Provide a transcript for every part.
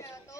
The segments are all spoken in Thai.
Gracias a todos.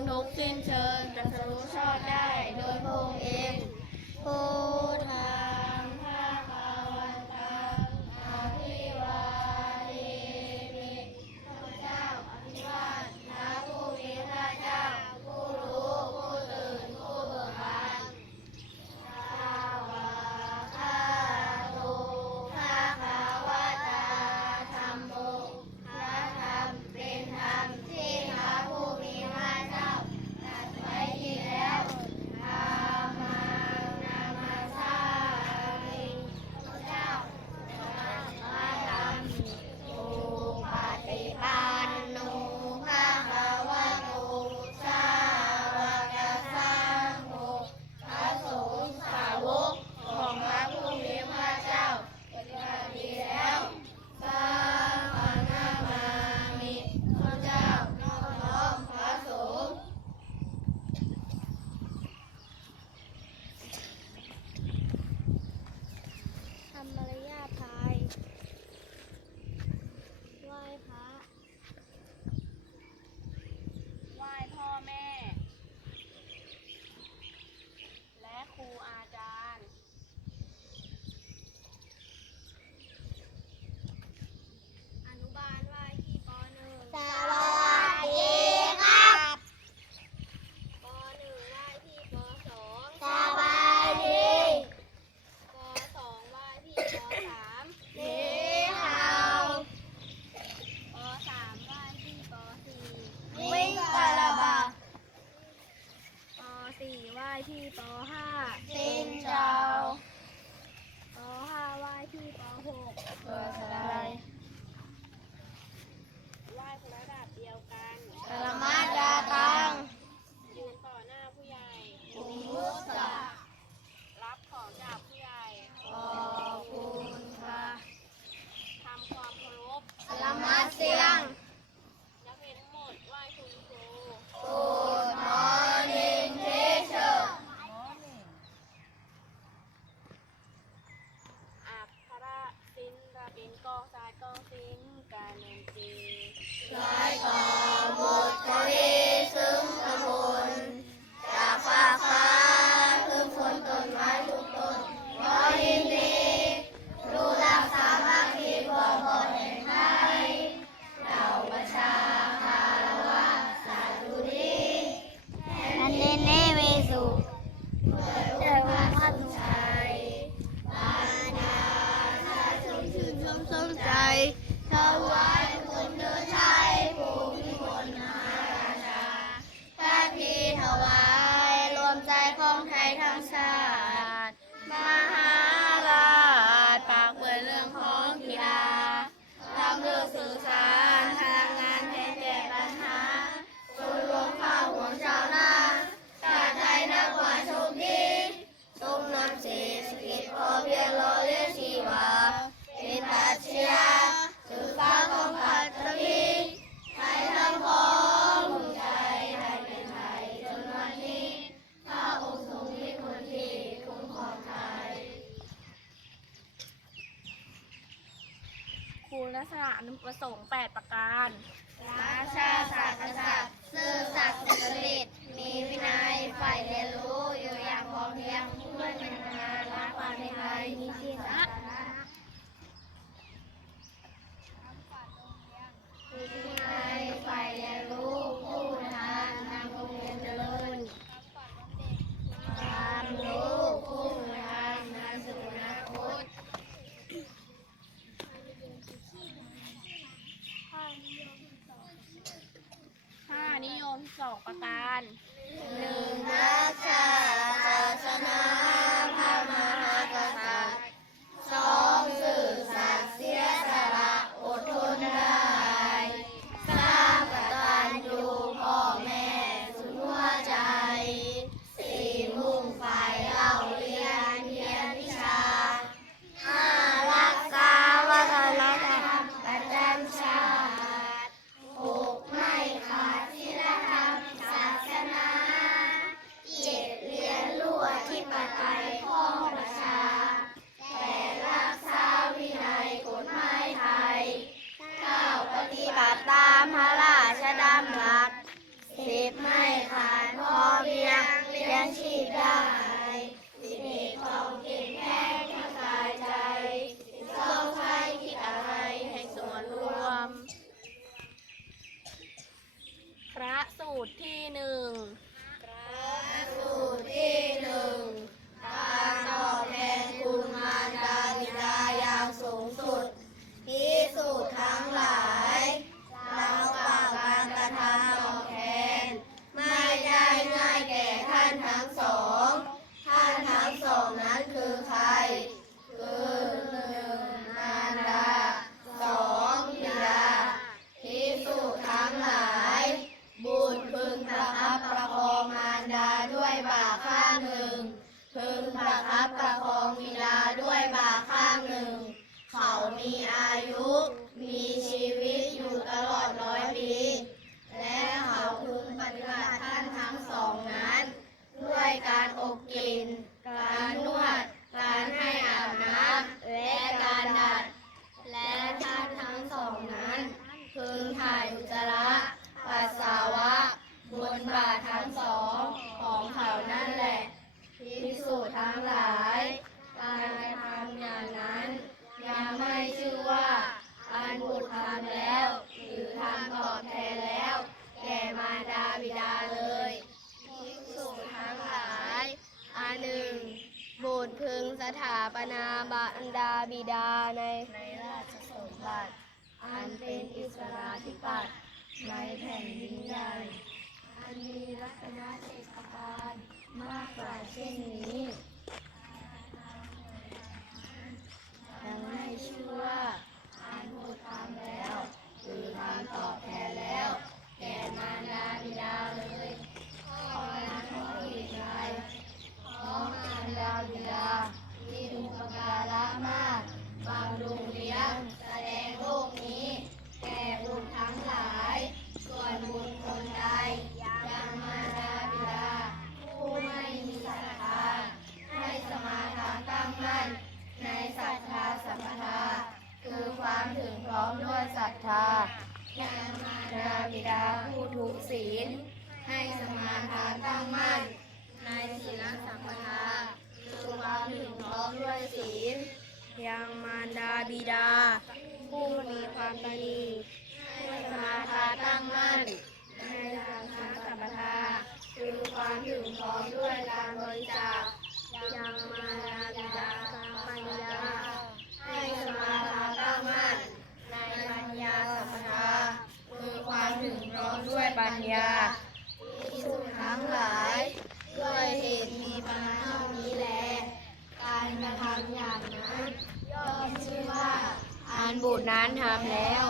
No tongue. สี่ไหว้ที่ปห้าตินเจ้าปห้าไหว้ที่ปหกเปิดสลายไหว้คนละดาบเดียวกันสลามาดา สายกองสิงการเงินจีสายกอง 엄마. ลักษณะนประสงค์8ประการรักชาติศาสตร์ศาสตริย์ซื่อสัตย์สุจริต มีวินัยใฝ่เรียนรู้อยู่อย่างพอเพียงช่วยพัฒนานรักความเป็นไทยมีศีวิตูตรที่หนึ่ง มีอายุ มีชี สถาปนาบรรดาบิดาในในราชสมบัติ อันเป็นอิสราธิปัตย์ในแผ่นดินใหญ่ อันมีรัตนเจตการมากกว่าเช่นนี้ ยามาดาบิดาผู้ถูกศีล ให้สมาทานตั้งมั่น ในศีลสัมปทาสุภามถึงพร้อมด้วยศีลยังมารดาบิดา ผู้มีความตนีให้สมาทานตั้งมั่นในทางทางสัมปทาคือความถึงพร้อมด้วยการบริจาคยังมารดาบิดา นั้นทำแล้ว